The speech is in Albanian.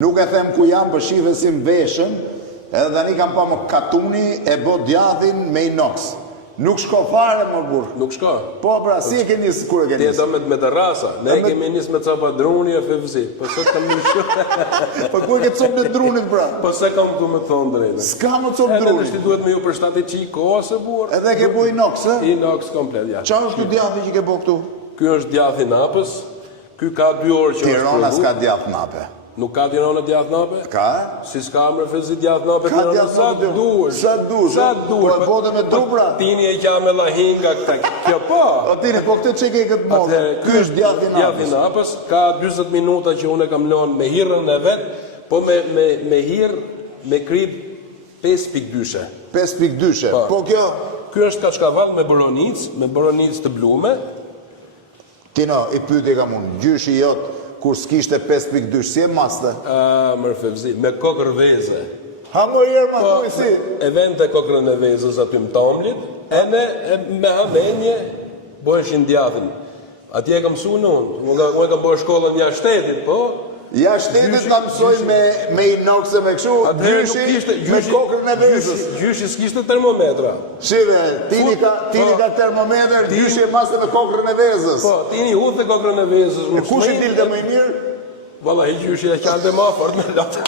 Nuk e them ku jam për shive si më veshën, edhe tani kam pa më katuni e bo djathin me inox. Nuk shko fare më burë. Nuk shko. Po pra, si e ke njësë, kur e ke njësë? Tjeta me të rasa. Ne kemi njësë me capa druni e fevzi. Po se kam një shko. Po ku e ke copë në drunit pra? Po se kam tu me thonë drejnë. S'ka më copë Edhe drunit. nështë duhet me ju për shtati qi koha se burë. Edhe ke bu inox, e? Inox komplet, ja. Qa është këtë djathi që ke bo këtu? Ky është djathi napës. Ky ka 2 orë që është Tirana prodhu. s'ka djath nape. Nuk ka Tirana djath nape? Ka? Si s'ka më refezi djath nape Ka Tirana djath sa nape, duhet. sa duhet, Sa po duhet. e bote me dubra. Tini e qa me lahinga këta. Kjo po. O tine, po këtë që ke këtë modë? Ky është djathi napës. Napës. Ka 20 minuta që unë e kam lënë me hirën e vetë, po me hirë, me krip 5.2. 5.2. Po kjo? Ky është kaçkavall me boronicë të blume. Tino, i pyetje kam unë, gjyshi jot, kur s'kishte 5.2, si e maste? Mërë fevzi, me kokë rëveze. Ha më jerë ma thuj si? E vend të kokrën e vezës aty më tomlit, e me hamenje bojshin djathin. Atje e kam mësu në unë, unë e kam bojë shkollën ja shtetit, po? Ja shtetit nga mësoj me inox e me këshu, gjyshi me kokrën e vezës. Gjyshi s'kishte termometra. Shive, tini ka termometër, gjyshi e maste me kokrën e vezës. Po, tini hudhe kokrën e vezës. E kush i dilte më i mirë? Valla, i gjyshi e qalde ma fort me latë.